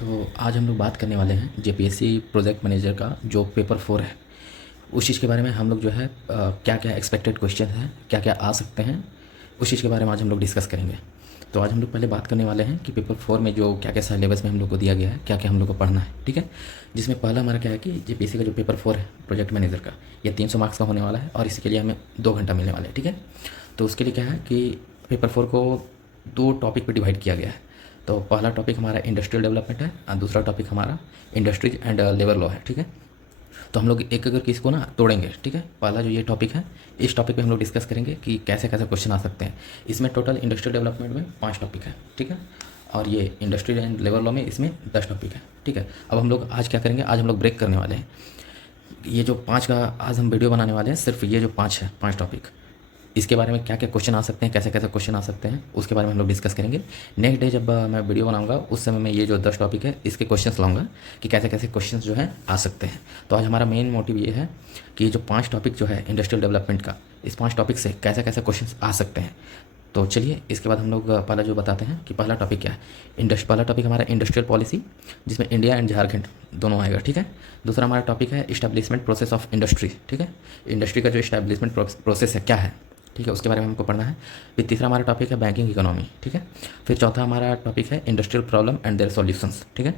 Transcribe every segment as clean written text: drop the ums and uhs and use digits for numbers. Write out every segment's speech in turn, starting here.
तो आज हम लोग बात करने वाले हैं जेपीएससी प्रोजेक्ट मैनेजर का जो पेपर 4 है, उस चीज़ के बारे में हम लोग जो है क्या क्या एक्सपेक्टेड क्वेश्चन हैं, क्या क्या आ सकते हैं, उस चीज़ के बारे में आज हम लोग डिस्कस करेंगे। तो आज हम लोग पहले बात करने वाले हैं कि पेपर 4 में जो क्या क्या सिलेबस में हम लोग को दिया गया है, क्या क्या हम लोग को पढ़ना है, ठीक है। जिसमें पहला हमारा क्या है कि जेपीएससी का जो पेपर 4 है प्रोजेक्ट मैनेजर का, ये 300 मार्क्स का होने वाला है और इसके लिए हमें 2 घंटा मिलने वाला है, ठीक है। तो उसके लिए क्या है कि पेपर 4 को 2 टॉपिक पर डिवाइड किया गया है। तो पहला टॉपिक हमारा इंडस्ट्रियल डेवलपमेंट है और दूसरा टॉपिक हमारा इंडस्ट्रीज एंड लेबर लॉ है, ठीक है। तो हम लोग एक अगर किसी को ना तोड़ेंगे, ठीक है। पहला जो ये टॉपिक है, इस टॉपिक पे हम लोग डिस्कस करेंगे कि कैसे कैसे क्वेश्चन आ सकते हैं। इसमें टोटल इंडस्ट्रियल डेवलपमेंट में 5 टॉपिक है, ठीक है। और ये इंडस्ट्री एंड लेबर लॉ में इसमें 10 टॉपिक है, ठीक है। अब हम लोग आज क्या करेंगे, आज हम लोग ब्रेक करने वाले हैं। ये जो 5 का आज हम वीडियो बनाने वाले हैं, सिर्फ ये जो 5 है, 5 टॉपिक, इसके बारे में क्या क्या क्वेश्चन आ सकते हैं, कैसे कैसे क्वेश्चन आ सकते हैं, उसके बारे में हम लोग डिस्कस करेंगे। नेक्स्ट डे जब मैं वीडियो बनाऊंगा उस समय मैं ये जो 10 टॉपिक है इसके क्वेश्चंस लाऊंगा कि कैसे कैसे क्वेश्चंस जो है आ सकते हैं। तो आज हमारा मेन मोटिव ये है कि जो 5 टॉपिक जो है इंडस्ट्रियल डेवलपमेंट का, इस 5 टॉपिक से कैसे कैसे क्वेश्चन आ सकते हैं। तो चलिए इसके बाद हम लोग पहला जो बताते हैं कि पहला टॉपिक क्या है। पहला टॉपिक हमारा इंडस्ट्रियल पॉलिसी, जिसमें इंडिया एंड झारखंड दोनों आएगा, ठीक है। दूसरा हमारा टॉपिक है इस्टेब्लिशमेंट प्रोसेस ऑफ इंडस्ट्री, ठीक है। इंडस्ट्री का जो इस्टेब्लिशमेंट प्रोसेस है क्या है, ठीक है, उसके बारे में हमको पढ़ना है। फिर तीसरा हमारा टॉपिक है बैंकिंग इकोनॉमी, ठीक है। फिर चौथा हमारा टॉपिक है industrial problem and their solutions, ठीक है।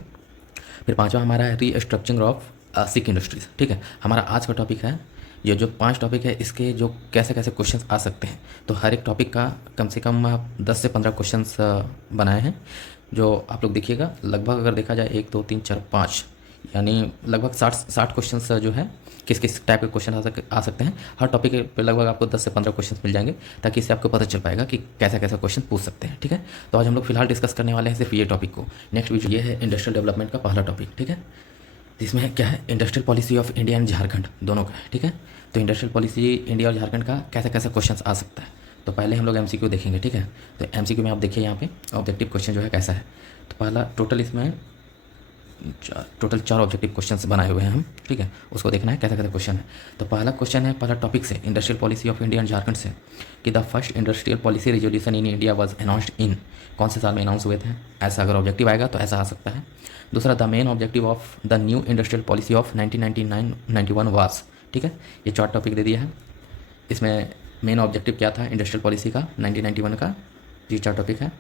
फिर पांचवा हमारा है रीस्ट्रक्चरिंग ऑफ सिक इंडस्ट्रीज, ठीक है। हमारा आज का टॉपिक है, ये जो 5 टॉपिक है इसके जो कैसे कैसे क्वेश्चंस आ सकते हैं। तो हर एक टॉपिक का कम से कम 10 से 15 क्वेश्चंस बनाए हैं, जो आप लोग देखिएगा। लगभग अगर देखा जाए 1 2 3 4 5, यानी लगभग 60 क्वेश्चंस जो है किस किस टाइप के क्वेश्चन आ सकते हैं। हर टॉपिक पे लगभग आपको 10 से 15 क्वेश्चन मिल जाएंगे, ताकि इससे आपको पता चल पाएगा कि कैसा कैसा क्वेश्चन पूछ सकते हैं, ठीक है। तो आज हम लोग फिलहाल डिस्कस करने वाले हैं सिर्फ ये टॉपिक को। नेक्स्ट वीडियो ये है इंडस्ट्रियल डेवलपमेंट का पहला टॉपिक, ठीक है। इसमें क्या है, industrial policy of India and Jharkhand दोनों का है, ठीक है। तो इंडस्ट्रियल पॉलिसी इंडिया और झारखंड का कैसे कैसे क्वेश्चन आ सकता है। तो पहले हम लोग एमसीक्यू देखेंगे, ठीक है। तो एमसीक्यू में आप देखिए यहाँ पे ऑब्जेक्टिव क्वेश्चन जो है कैसा है। तो पहला टोटल इसमें टोटल 4 ऑब्जेक्टिव क्वेश्चंस बनाए हुए हैं हम, ठीक है। उसको देखना है कैसा कैसा क्वेश्चन है। तो पहला क्वेश्चन है, पहला टॉपिक से industrial policy of India and Jharkhand से, कि the first industrial policy resolution in India was announced in, कौन से साल में अनाउंस हुए थे। ऐसा अगर ऑब्जेक्टिव आएगा तो ऐसा आ सकता है। दूसरा, the main objective of the new industrial policy of 1999-91 was, ठीक है। ये 4 टॉपिक दे दिया है। इसमें मेन ऑब्जेक्टिव क्या था इंडस्ट्रियल पॉलिसी का 1991 का, ये 4 टॉपिक है।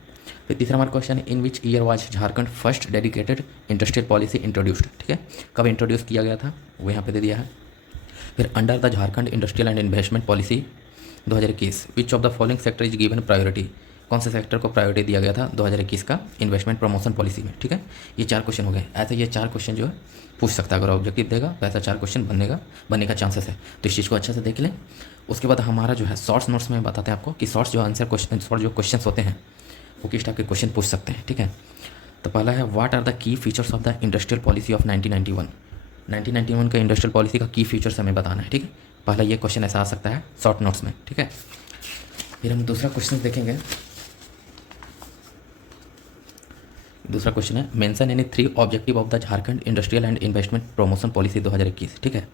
फिर तीसरा हमारा क्वेश्चन है, in which year was Jharkhand first dedicated industrial policy introduced, ठीक है। कब इंट्रोड्यूस किया गया था वो यहाँ पे दे दिया है। फिर under the Jharkhand industrial and investment policy 2021 which of the following sector is given priority, कौन से सेक्टर को प्रायोरिटी दिया गया था 2021 का इन्वेस्टमेंट प्रमोशन पॉलिसी में, ठीक है। ये 4 क्वेश्चन हो गए। ऐसे ये 4 क्वेश्चन जो है पूछ सकता है, अगर ऑब्जेक्टिव देगा तो ऐसा 4 क्वेश्चन बनने का चांसेस है। तो इस चीज़ को अच्छे से देख लें। उसके बाद हमारा जो है शॉर्ट्स नोट्स में बताते हैं आपको कि शॉर्ट्स जो आंसर क्वेश्चन, शॉर्ट जो क्वेश्चन होते हैं वो किस टाइप के क्वेश्चन पूछ सकते हैं, ठीक है। तो पहला है, what are the key features of the industrial policy of 1991 का इंडस्ट्रियल पॉलिसी का की फीचर्स हमें बताना है, ठीक है। पहला ये क्वेश्चन ऐसा आ सकता है शॉर्ट नोट्स में, ठीक है। फिर हम दूसरा क्वेश्चन देखेंगे। दूसरा क्वेश्चन है, mention any 3 objective of the Jharkhand industrial and investment promotion policy 2021, ठीक है।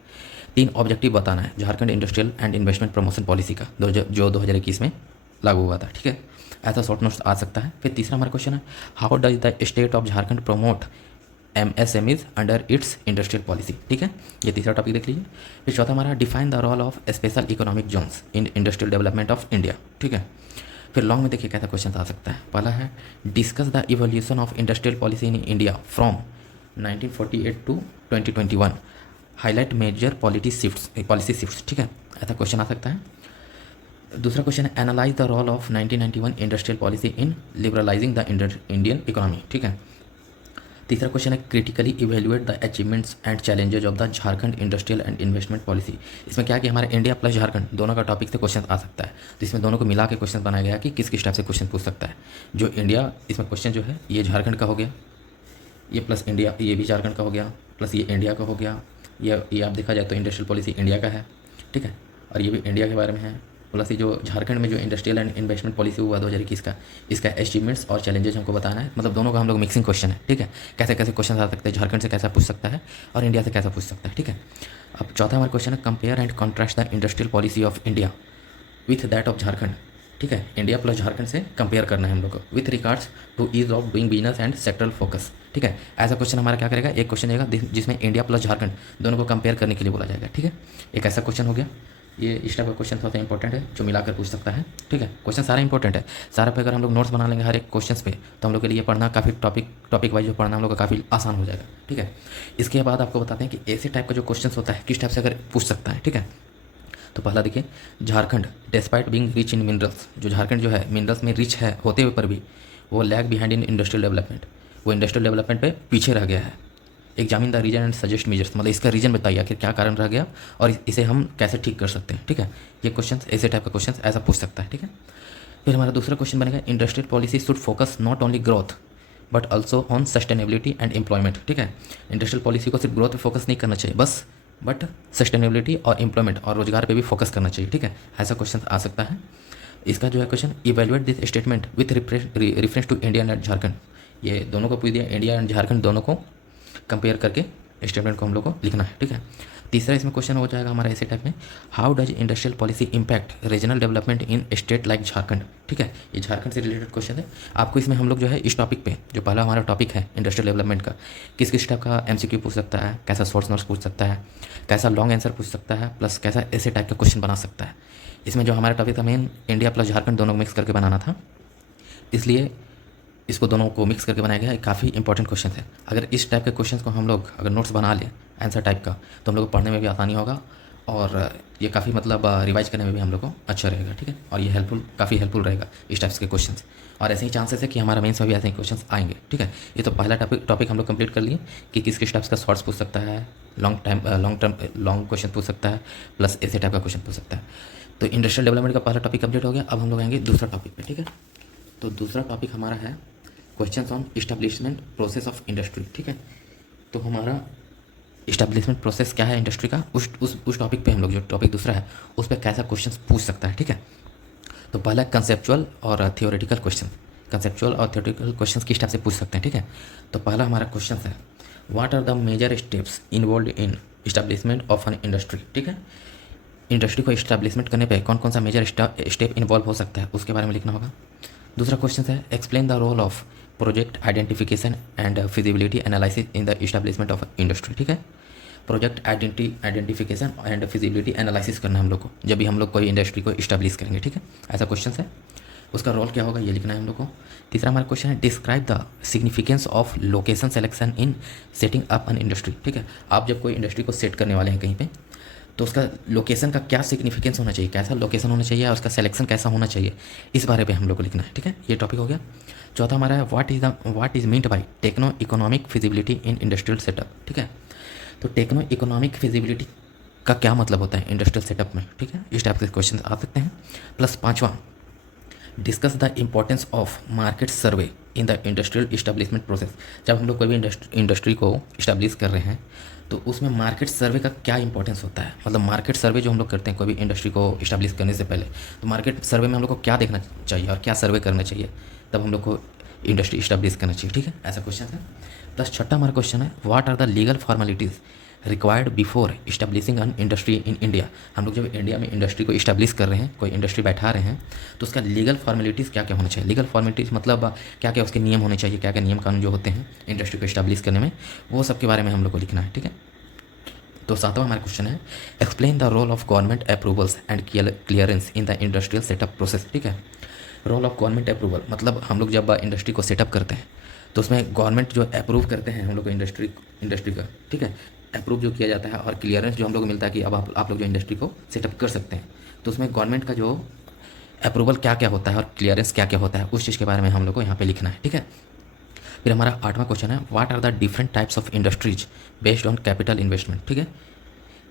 3 ऑब्जेक्टिव बताना है Jharkhand industrial and investment promotion policy का, जो 2021 में लागू हुआ था, ठीक है। ऐसा शॉर्ट नोट्स आ सकता है। फिर तीसरा हमारा क्वेश्चन है, how does the state of Jharkhand promote MSMEs under its industrial policy, ठीक है। ये तीसरा टॉपिक देख लीजिए। फिर चौथा हमारा, define the role of special economic zones in industrial development of India, ठीक है। फिर लॉन्ग में देखिए कैसा क्वेश्चन आ सकता है। पहला है, discuss the evolution of industrial policy in India from 1948 to 2021, highlight major policy shifts, ठीक है। ऐसा क्वेश्चन आ सकता है। दूसरा क्वेश्चन है, analyse the role of 1991 industrial policy in liberalising the Indian economy, ठीक है। तीसरा क्वेश्चन है, critically evaluate the achievements and challenges of the Jharkhand industrial and investment policy. इसमें क्या है कि हमारे इंडिया प्लस झारखंड दोनों का टॉपिक से क्वेश्चन आ सकता है। तो इसमें दोनों को मिला के क्वेश्चन बनाया गया कि किस किस टाइप से क्वेश्चन पूछ सकता है। जो इंडिया, इसमें क्वेश्चन जो है ये झारखंड का हो गया, ये प्लस इंडिया, ये भी झारखंड का हो गया, प्लस ये इंडिया का हो गया। ये आप देखा जाए तो इंडस्ट्रियल पॉलिसी इंडिया का है, ठीक है। और ये भी इंडिया के बारे में है, प्लस ये जो झारखंड में जो इंडस्ट्रियल एंड इन्वेस्टमेंट पॉलिसी हुआ 2021 का, इसका अचीवमेंट्स और चैलेंजेस हमको बताना है। मतलब दोनों का हम लोग मिक्सिंग क्वेश्चन है, ठीक है। कैसे कैसे क्वेश्चन आ सकते हैं, झारखंड से कैसा पूछ सकता है और इंडिया से कैसा पूछ सकता है, ठीक है। अब चौथा हमारा क्वेश्चन है, compare and contrast the industrial policy of India with that of Jharkhand ठीक है, इंडिया प्लस झारखंड से कंपेयर करना है हम लोग को with regards to ease of doing business and sectoral focus. ठीक है, ऐसा क्वेश्चन हमारा क्या करेगा, एक क्वेश्चन आएगा जिसमें इंडिया प्लस झारखंड दोनों को कंपेयर करने के लिए बोला जाएगा। ठीक है, एक ऐसा क्वेश्चन हो गया। ये इस टाइप का क्वेश्चन थोड़ा इंपॉर्टेंट है जो मिलाकर पूछ सकता है। ठीक है, क्वेश्चन सारा इंपॉर्टेंट है, सारा पे अगर हम लोग नोट्स बना लेंगे हर एक क्वेश्चन पे तो हम लोग के लिए पढ़ना काफ़ी टॉपिक वाइज जो पढ़ना हम लोग का काफ़ी आसान हो जाएगा। ठीक है, इसके बाद आपको बताते हैं कि ऐसे टाइप का जो क्वेश्चन होता है किस टाइप से अगर पूछ सकता है। ठीक है, तो पहला देखिए, Jharkhand despite being rich in minerals, जो झारखंड जो है मिनरल्स में रिच है होते हुए पर भी वो lag behind in industrial development, वो इंडस्ट्रियल डेवलपमेंट पे पीछे रह गया है। Examine the reason and suggest measures, मतलब इसका रीजन बताइए आखिर क्या कारण रह गया और इसे हम कैसे ठीक कर सकते हैं। ठीक है, ये क्वेश्चन ऐसे टाइप का क्वेश्चन ऐसा पूछ सकता है। ठीक है, फिर हमारा दूसरा क्वेश्चन बनेगा, industrial policy should focus not only growth but also on sustainability and employment. ठीक है, इंडस्ट्रियल पॉलिसी को सिर्फ ग्रोथ पे फोकस नहीं करना चाहिए बस, बट सस्टेनेबिलिटी और एम्प्लॉयमेंट और रोजगार पे भी फोकस करना चाहिए। ठीक है, ऐसा क्वेश्चन आ सकता है। इसका जो है question, evaluate this statement with reference to India and Jharkhand, ये दोनों को पूछ दिया, इंडिया एंड झारखंड दोनों को कंपेयर करके स्टेटमेंट को हम लोग को लिखना है। ठीक है, तीसरा इसमें क्वेश्चन हो जाएगा हमारा ऐसे टाइप में, how does industrial policy impact regional development in state like Jharkhand. ठीक है, ये झारखंड से रिलेटेड क्वेश्चन है। आपको इसमें हम लोग जो है इस टॉपिक पे, जो पहला हमारा टॉपिक है इंडस्ट्रियल डेवलपमेंट का, किस किस टाइप का एमसीक्यू पूछ सकता है, कैसा शॉर्ट नोट्स पूछ सकता है, कैसा लॉन्ग आंसर पूछ सकता है, प्लस कैसा ऐसे टाइप का क्वेश्चन बना सकता है। इसमें जो हमारा टॉपिक था मेन, इंडिया प्लस झारखंड दोनों को मिक्स करके बनाना था, इसलिए इसको दोनों को मिक्स करके बनाया गया। काफ़ी इंपॉर्टेंट क्वेश्चन है। अगर इस टाइप के क्वेश्चन को हम लोग अगर नोट्स बना लें आंसर टाइप का तो हम लोग को पढ़ने में भी आसानी होगा और ये काफ़ी मतलब रिवाइज करने में भी हम लोग को अच्छा रहेगा। ठीक है, और ये काफ़ी हेल्पफुल रहेगा इस टाइप्स के क्वेश्चन। और ऐसे ही चांसेस है कि हमारा मेंस में भी ऐसे ही क्वेश्चन आएंगे। ठीक है, ये तो पहला टॉपिक हम लोग कंप्लीट कर लिए कि किस किस टाइप्स का शॉर्ट्स पूछ सकता है, लॉन्ग क्वेश्चन पूछ सकता है, प्लस ऐसे टाइप का क्वेश्चन पूछ सकता है। तो इंडस्ट्रियल डेवलपमेंट का पहला टॉपिक कंप्लीट हो गया। अब हम लोग आएंगे दूसरा टॉपिक पे। ठीक है, तो दूसरा टॉपिक हमारा है questions on establishment process of industry. ठीक है, तो हमारा इस्टेब्लिशमेंट प्रोसेस क्या है इंडस्ट्री का, उस टॉपिक पे हम लोग जो टॉपिक दूसरा है उस पर कैसा क्वेश्चन पूछ सकता है। ठीक है, तो पहला कंसेप्चुअल और थियोरेटिकल क्वेश्चन, कंसेप्चुअल और थियोरेटिकल क्वेश्चन किस टाइप से पूछ सकते हैं। ठीक है, तो पहला हमारा क्वेश्चन है, what are the major steps involved in establishment of an industry. ठीक है, इंडस्ट्री को इस्टेब्लिशमेंट करने पे कौन कौन सा मेजर स्टेप इन्वॉल्व हो सकता है उसके बारे में लिखना होगा। दूसरा क्वेश्चन है, explain the role of project identification and feasibility analysis in the establishment of industry. ठीक है, project identification and feasibility analysis करना है हम लोग को जब भी हम लोग कोई इंडस्ट्री को इस्टेब्लिश करेंगे। ठीक है, ऐसा क्वेश्चन है, उसका रोल क्या होगा ये लिखना है हम लोग को। तीसरा हमारा क्वेश्चन है, describe the significance of location selection in setting up an industry. ठीक है, आप जब कोई इंडस्ट्री को सेट करने वाले हैं कहीं पे तो उसका लोकेशन का क्या सिग्निफिकेंस होना चाहिए, कैसा लोकेशन होना चाहिए और उसका सिलेक्शन कैसा होना चाहिए, इस बारे पे हम लोग को लिखना है। ठीक है, ये टॉपिक हो गया। चौथा हमारा है, what is meant by techno economic feasibility in industrial setup. ठीक है, तो टेक्नो इकोनॉमिक फिजिबिलिटी का क्या मतलब होता है इंडस्ट्रियल सेटअप में। ठीक है, इस टाइप के क्वेश्चन आ सकते हैं। प्लस पाँचवा, discuss the importance of market survey in the industrial establishment process. जब हम लोग कोई भी इंडस्ट्री को इस्टेब्लिश कर रहे हैं तो उसमें मार्केट सर्वे का क्या इंपॉर्टेंस होता है, मतलब मार्केट सर्वे जो हम लोग करते हैं कोई भी इंडस्ट्री को इस्टेब्लिश करने से पहले, तो मार्केट सर्वे में हम लोग को क्या देखना चाहिए और क्या सर्वे करना चाहिए तब हम लोग को इंडस्ट्री इस्टेब्लिश करना चाहिए। ठीक है, ऐसा क्वेश्चन है। प्लस छठा हमारा क्वेश्चन है, what are the legal formalities required before establishing an industry in India. हम लोग जब इंडिया में इंडस्ट्री को इस्टेब्लिश कर रहे हैं, कोई इंडस्ट्री बैठा रहे हैं, तो उसका लीगल फॉर्मेलिटीज़ क्या क्या होना चाहिए। लीगल फॉर्मेलिटीज़ मतलब क्या क्या उसके नियम होने चाहिए, क्या क्या नियम कानून जो होते हैं इंडस्ट्री को इस्टेब्लिश करने में, वो सब के बारे में हम लोग को लिखना है। ठीक है, तो सातवां हमारा क्वेश्चन है, explain the role of government approvals and clearance in the industrial setup process. ठीक है, रोल ऑफ गवर्नमेंट अप्रूवल मतलब हम लोग जब इंडस्ट्री को सेटअप करते हैं तो उसमें गवर्नमेंट जो अप्रूव करते हैं हम लोग को इंडस्ट्री का। ठीक है, अप्रूव जो किया जाता है और क्लियरेंस जो हम लोग को मिलता है कि अब आप लोग जो इंडस्ट्री को सेटअप कर सकते हैं, तो उसमें गवर्नमेंट का जो अप्रूवल क्या क्या होता है और क्लियरेंस क्या क्या होता है उस चीज़ के बारे में हम लोग को यहाँ पे लिखना है। ठीक है, फिर हमारा आठवां क्वेश्चन है, what are the different types of industries based on capital investment. ठीक है,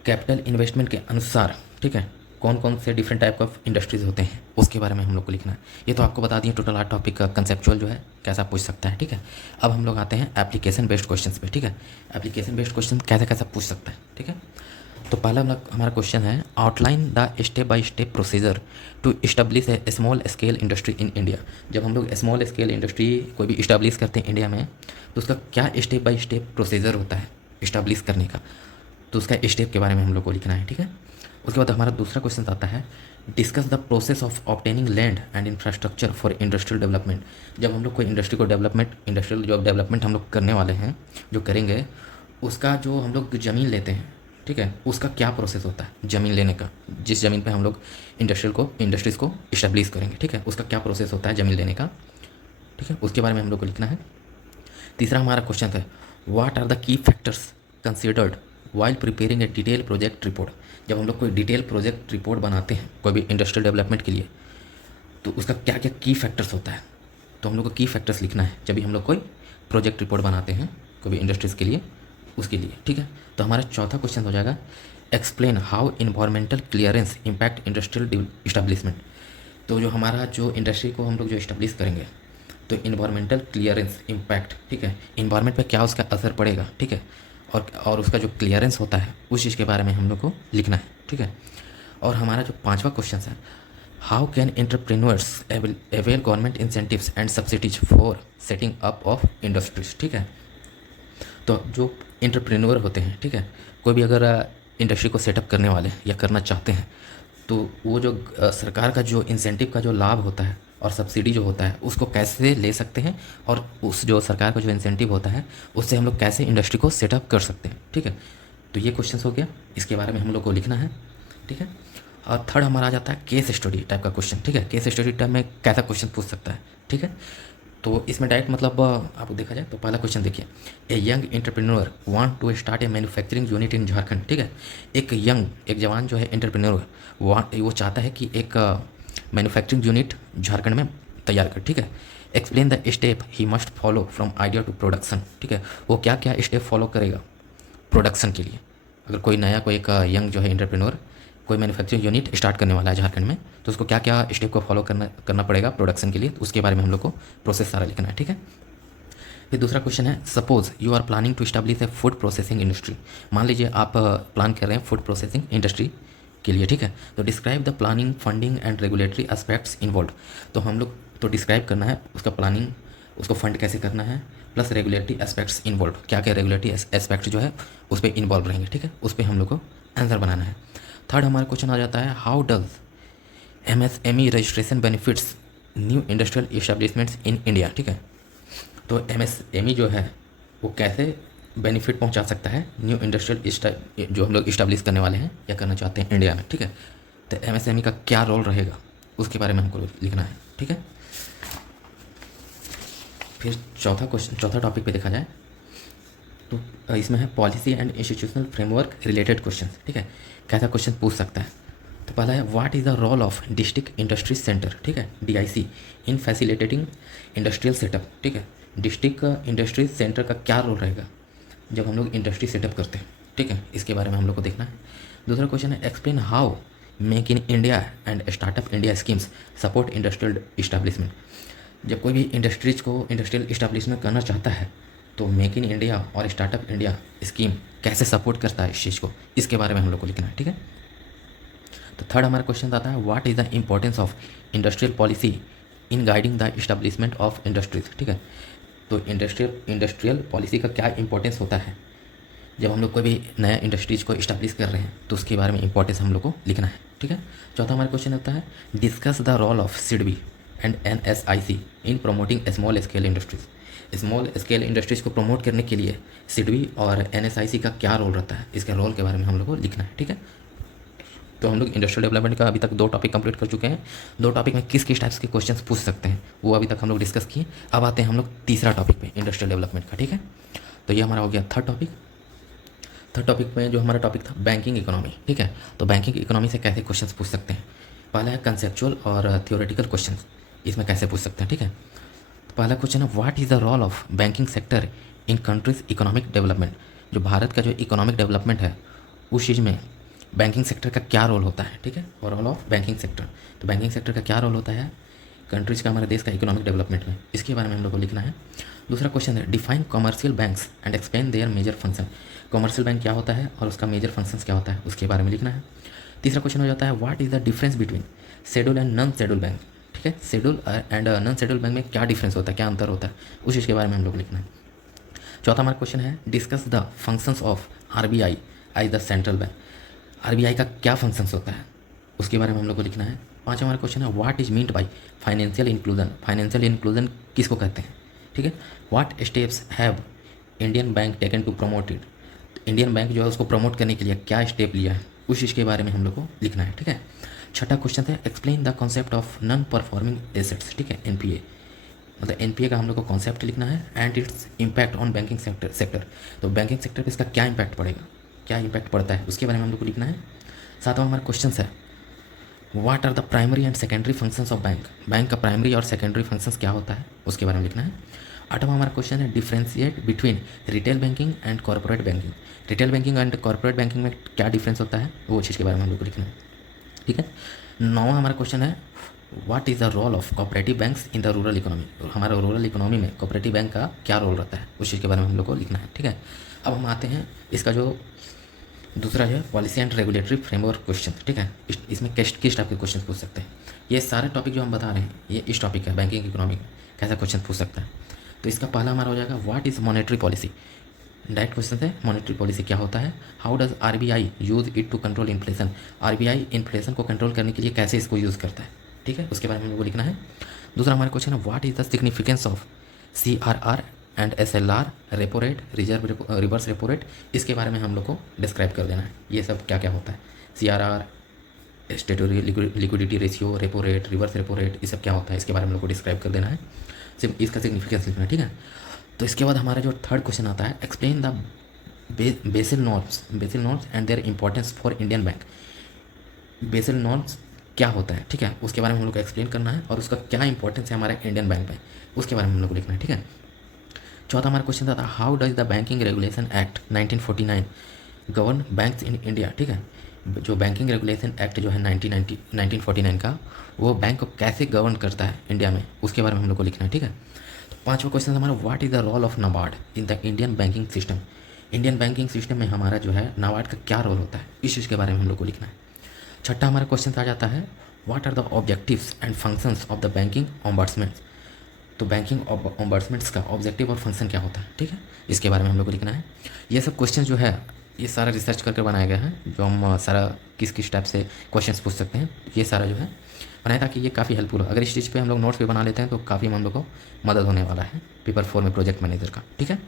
कैपिटल इन्वेस्टमेंट के अनुसार ठीक है कौन कौन से डिफरेंट टाइप ऑफ इंडस्ट्रीज होते हैं उसके बारे में हम लोग को लिखना है। ये तो आपको बता दिए टोटल 8 टॉपिक का कंसेप्चुअल जो है कैसा पूछ सकता है। ठीक है, अब हम लोग आते हैं एप्लीकेशन बेस्ड क्वेश्चन पे। ठीक है, एप्लीकेशन बेस्ड क्वेश्चन कैसा कैसा पूछ सकता है। ठीक है, तो पहला हमारा क्वेश्चन है, outline the step by step procedure to establish a small scale industry in India. जब हम लोग स्मॉल स्केल इंडस्ट्री कोई भी इस्टेब्लिश करते हैं इंडिया में तो उसका क्या स्टेप बाय स्टेप प्रोसीजर होता है इस्टेब्लिश करने का, तो उसका स्टेप के बारे में हम लोग को लिखना है। ठीक है, उसके बाद हमारा दूसरा क्वेश्चन आता है, discuss the process of obtaining land and infrastructure for industrial development. जब हम लोग कोई इंडस्ट्री को डेवलपमेंट, इंडस्ट्रियल जो डेवलपमेंट हम लोग करने वाले हैं, जो करेंगे, उसका जो हम लोग ज़मीन लेते हैं, ठीक है, उसका क्या प्रोसेस होता है ज़मीन लेने का, जिस ज़मीन पे हम लोग इंडस्ट्रीज़ को इस्टेब्लिश करेंगे, ठीक है, उसका क्या प्रोसेस होता है ज़मीन लेने का, ठीक है, उसके बारे में हम लोग को लिखना है। तीसरा हमारा क्वेश्चन है, what are the key factors considered while preparing a detail project report. जब हम लोग कोई डिटेल प्रोजेक्ट रिपोर्ट बनाते हैं कोई भी इंडस्ट्रियल डेवलपमेंट के लिए, तो उसका क्या क्या की फैक्टर्स होता है, तो हम लोग को की फैक्टर्स लिखना है जब भी हम लोग कोई प्रोजेक्ट रिपोर्ट बनाते हैं कोई भी इंडस्ट्रीज़ के लिए, उसके लिए, ठीक है। तो हमारा चौथा क्वेश्चन हो जाएगा, explain how environmental clearance impact industrial establishment. तो जो हमारा जो इंडस्ट्री को हम लोग जो इस्टेब्लिश करेंगे, तो इन्वायरमेंटल क्लियरेंस इम्पैक्ट, ठीक है, इन्वायरमेंट पे क्या उसका असर पड़ेगा, ठीक है, और उसका जो क्लियरेंस होता है उस चीज़ के बारे में हम लोग को लिखना है, ठीक है। और हमारा जो पांचवा क्वेश्चन है, how can entrepreneurs avail government incentives and subsidies for setting up of industries, ठीक है। तो जो एंटरप्रेन्योर होते हैं, ठीक है, कोई भी अगर इंडस्ट्री को सेटअप करने वाले या करना चाहते हैं, तो वो जो सरकार का जो इंसेंटिव का जो लाभ होता है और सब्सिडी जो होता है उसको कैसे ले सकते हैं, और उस जो सरकार का जो इंसेंटिव होता है उससे हम लोग कैसे इंडस्ट्री को सेटअप कर सकते हैं, ठीक है। तो ये क्वेश्चन हो गया, इसके बारे में हम लोग को लिखना है, ठीक है। और थर्ड हमारा आ जाता है केस स्टडी टाइप का क्वेश्चन, ठीक है। केस स्टडी टाइप में कैसा क्वेश्चन पूछ सकता है, ठीक है। तो इसमें डायरेक्ट मतलब आपको देखा जाए तो पहला क्वेश्चन देखिए, a young entrepreneur want to start a manufacturing unit in Jharkhand, ठीक है। एक जवान जो है एंटरप्रेन्योर, वो चाहता है कि एक मैन्युफैक्चरिंग यूनिट झारखंड में तैयार कर, ठीक है। Explain the step he must follow from idea to production, ठीक है, वो क्या क्या स्टेप फॉलो करेगा प्रोडक्शन के लिए। अगर कोई नया कोई एक यंग जो है एंटरप्रेन्योर कोई मैन्युफैक्चरिंग यूनिट स्टार्ट करने वाला है झारखंड में, तो उसको क्या क्या स्टेप को फॉलो करना पड़ेगा प्रोडक्शन के लिए, तो उसके बारे में हम लोग को प्रोसेस सारा लिखना है, ठीक है। फिर दूसरा क्वेश्चन है, suppose you are planning to establish a food processing industry. मान लीजिए आप प्लान कर रहे हैं फूड प्रोसेसिंग इंडस्ट्री के लिए, ठीक है। तो describe the planning, funding and regulatory aspects involve. तो हम लोग तो डिस्क्राइब करना है उसका प्लानिंग, उसको फंड कैसे करना है, प्लस रेगुलेटरी एस्पेक्ट्स इन्वॉल्व, क्या क्या रेगुलेटरी एस्पेक्ट जो है उस पर इन्वॉल्व रहेंगे, ठीक है। उस पर हम लोग को आंसर बनाना है। थर्ड हमारा क्वेश्चन आ जाता है, how does MSME registration benefits new industrial establishments in India, ठीक है। तो MSME जो है वो कैसे बेनिफिट पहुंचा सकता है न्यू इंडस्ट्रियल जो हम लोग इस्टेब्लिश करने वाले हैं या करना चाहते हैं इंडिया में, ठीक है। तो MSME का क्या रोल रहेगा उसके बारे में हमको लिखना है, ठीक है। फिर चौथा टॉपिक पे देखा जाए तो इसमें है policy and institutional framework related question, ठीक है। कैसा क्वेश्चन पूछ सकता है, तो पहला है, what is the role of district industry centre, ठीक है, DIC in facilitating industrial setup, ठीक है। डिस्ट्रिक्ट इंडस्ट्री सेंटर का क्या रोल रहेगा जब हम लोग इंडस्ट्री सेटअप करते हैं, ठीक है, इसके बारे में हम लोग को देखना है। दूसरा क्वेश्चन है, explain how make in India and startup India schemes support industrial establishment. जब कोई भी इंडस्ट्रीज को इंडस्ट्रियल इस्टेब्लिशमेंट करना चाहता है तो मेक इन इंडिया और स्टार्टअप इंडिया स्कीम कैसे सपोर्ट करता है इस चीज़ को, इसके बारे में हम लोग को लिखना है, ठीक है। तो थर्ड हमारा क्वेश्चन आता है, what is the importance of industrial policy in guiding the establishment of industries, ठीक है। तो इंडस्ट्रियल पॉलिसी का क्या इंपॉर्टेंस होता है जब हम लोग कोई भी नया इंडस्ट्रीज को इस्टेब्लिश कर रहे हैं, तो उसके बारे में इंपॉर्टेंस हम लोग को लिखना है, ठीक है। चौथा हमारा क्वेश्चन होता है, discuss the role of SIDBI and NSIC in promoting small scale industries. Small scale industries को प्रमोट करने के लिए SIDBI और NSIC का क्या रोल रहता है, इसके रोल के बारे में हम लोग को लिखना है, ठीक है। तो हम लोग इंडस्ट्रियल डेवलपमेंट का अभी तक 2 टॉपिक कंप्लीट कर चुके हैं। 2 टॉपिक में किस किस टाइप्स के क्वेश्चंस पूछ सकते हैं वो अभी तक हम लोग डिस्कस किए। अब आते हैं हम लोग तीसरा टॉपिक पे इंडस्ट्रियल डेवलपमेंट का, ठीक है। तो ये हमारा हो गया थर्ड टॉपिक में जो हमारा टॉपिक था बैंकिंग इकोनॉमी, ठीक है। तो बैंकिंग इकोनॉमी से कैसे क्वेश्चंस पूछ सकते हैं, पहला है कंसेप्चुअल और थियोरेटिकल क्वेश्चन, इसमें कैसे पूछ सकते हैं, ठीक है। तो पहला क्वेश्चन है, what is the role of banking sector in countries economic development. जो भारत का जो इकोनॉमिक डेवलपमेंट है उस चीज़ में बैंकिंग सेक्टर का क्या रोल होता है, ठीक है। और रोल ऑफ बैंकिंग सेक्टर, तो बैंकिंग सेक्टर का क्या रोल होता है कंट्रीज का, हमारे देश का इकोनॉमिक डेवलपमेंट में, इसके बारे में हम लोग को लिखना है। दूसरा क्वेश्चन है, define commercial banks and explain their major function. Commercial bank क्या होता है और उसका मेजर फंक्शंस क्या होता है उसके बारे में लिखना है। तीसरा क्वेश्चन हो जाता है, what is the difference between schedule and non schedule bank, ठीक है। Schedule and non schedule bank में क्या डिफरेंस होता है, क्या अंतर होता है, उस चीज़ के बारे में हम लोग लिखना है। चौथा हमारा क्वेश्चन है, discuss the functions of RBI as the central bank. RBI का क्या फंक्शंस होता है उसके बारे में हम लोग को लिखना है। पाँचवा हमारा क्वेश्चन है what is meant by financial inclusion, financial inclusion किसको कहते हैं, ठीक है। What steps have Indian bank taken to promote it, Indian bank जो है उसको प्रमोट करने के लिए क्या स्टेप लिया है, उस चीज़ के बारे में हम लोग को लिखना है, ठीक है। छठा क्वेश्चन है explain the concept of non performing assets, ठीक है, एनपीए, मतलब एनपीए का हम लोग को कॉन्सेप्ट लिखना है and its impact on banking sector, तो बैंकिंग सेक्टर पे इसका क्या इम्पैक्ट पड़ेगा, क्या इम्पैक्ट पड़ता है, उसके बारे में हम लोग को लिखना है। सातवां हमारा क्वेश्चन है what are the primary and secondary functions of bank, bank का प्राइमरी और सेकेंडरी फंक्शंस क्या होता है, उसके बारे में लिखना है। आठवां हमारा क्वेश्चन है differentiate between retail banking and corporate banking, retail banking and corporate banking में क्या डिफरेंस होता है, वो चीज़ के बारे में हम लोग को लिखना है, ठीक है। नौवां हमारा क्वेश्चन है what is the role of cooperative banks in the rural economy, हमारा रूरल इकोनॉमी में कोऑपरेटिव बैंक का क्या रोल रहता है, उस चीज़ के बारे में हम लोग को लिखना है, ठीक है। अब हम आते हैं इसका जो दूसरा है policy and regulatory framework question, ठीक है। इसमें किस टाइप के क्वेश्चन पूछ सकते हैं, ये सारे टॉपिक जो हम बता रहे हैं ये इस टॉपिक है बैंकिंग इकोनॉमी कैसा क्वेश्चन पूछ सकता है। तो इसका पहला हमारा हो जाएगा what is monetary policy, direct question है मॉनेटरी पॉलिसी क्या होता है। How does RBI use it to control inflation, RBI inflation को कंट्रोल करने के लिए कैसे इसको यूज़ करता है, ठीक है, उसके बारे में हम लोग को लिखना है। दूसरा हमारा क्वेश्चन है what is the significance of CRR and SLR, repo rate, reverse repo rate, इसके बारे में हम लोग को डिस्क्राइब कर देना है, ये सब क्या क्या होता है, CRR, स्टेटरी liquidity ratio, repo rate, reverse repo rate, ये सब क्या होता है, इसके बारे में हम लोग को डिस्क्राइब कर देना है, सिर्फ इसका सिग्निफिकेंस लिखना है, ठीक है। तो इसके बाद हमारा जो थर्ड क्वेश्चन आता है explain the BECIL norms and their importance for Indian bank, BECIL norms क्या होता है, ठीक है, उसके बारे में हम लोग को एक्सप्लेन करना है और उसका क्या इंपॉर्टेंस है हमारे इंडियन बैंक में, उसके बारे में हम लोग को लिखना है, ठीक है। चौथा हमारा क्वेश्चन था how does the banking regulation act 1949 govern banks in India, ठीक है, जो बैंकिंग रेगुलेशन एक्ट जो है 1949 का, वो बैंक को कैसे गवर्न करता है इंडिया में, उसके बारे में हम लोग को लिखना है, ठीक है। तो पाँचवा क्वेश्चन हमारा what is the role of NABARD in the Indian banking system, Indian banking system में हमारा जो है नाबार्ड का क्या रोल होता है, इस चीज़ के बारे में हम लोग को लिखना है। छठा हमारा क्वेश्चन आ जाता है what are the objectives and functions of the banking ombudsman, तो बैंकिंग ऑम्बड्समैन का ऑब्जेक्टिव और फंक्शन क्या होता है, ठीक है, इसके बारे में हम लोग को लिखना है। ये सब क्वेश्चन जो है ये सारा रिसर्च करके बनाया गया है, जो हम सारा किस टाइप से क्वेश्चंस पूछ सकते हैं, ये सारा जो है बनाया ताकि ये काफ़ी हेल्पफुल हो, अगर इस चीज़ पे हम लोग नोट्स पे बना लेते हैं तो काफ़ी हम लोग को मदद होने वाला है पेपर 4 में प्रोजेक्ट मैनेजर का, ठीक है।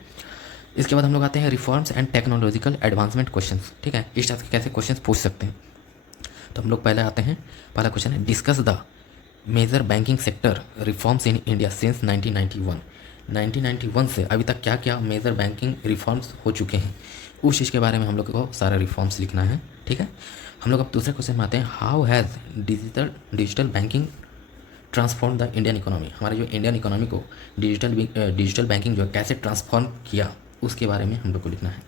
इसके बाद हम लोग आते हैं reforms and technological advancement questions, ठीक है, इस टाइप के कैसे क्वेश्चंस पूछ सकते हैं। तो हम लोग पहले आते हैं, पहला क्वेश्चन है discuss the major banking sector reforms in India since 1991 से अभी तक क्या क्या मेजर बैंकिंग रिफॉर्म्स हो चुके हैं, उस चीज़ के बारे में हम लोग को सारा रिफॉर्म्स लिखना है, ठीक है। हम लोग अब दूसरे क्वेश्चन में आते हैं how has digital banking transform the Indian economy, हमारे जो इंडियन इकोनॉमी को डिजिटल बैंकिंग जो है कैसे ट्रांसफॉर्म किया, उसके बारे में हम लोग को लिखना है।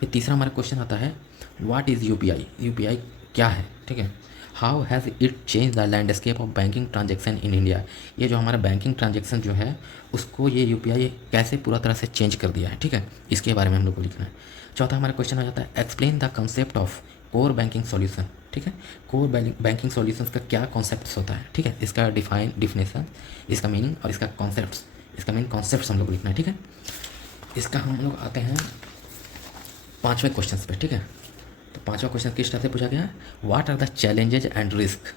फिर तीसरा हमारा क्वेश्चन आता है व्हाट इज़ यूपीआई क्या है, ठीक है। How has it change the landscape of banking transaction in India, ये जो हमारा बैंकिंग ट्रांजेक्शन जो है उसको ये यूपीआई कैसे पूरा तरह से चेंज कर दिया है, ठीक है, इसके बारे में हम लोग को लिखना है। चौथा हमारा क्वेश्चन आ जाता है explain the concept of core banking solution, ठीक है, कोर बैंकिंग सॉल्यूशंस का क्या कॉन्सेप्ट होता है, ठीक है, इसका डिफिनेशन, इसका मीनिंग और इसका कॉन्सेप्ट्स, इसका मेन कॉन्सेप्ट हम लोग को लिखना है, ठीक है। इसका हम लोग आते हैं पाँचवें क्वेश्चन पे, ठीक है। तो पाँचवा क्वेश्चन किस तरह से पूछा गया है what are the challenges and risk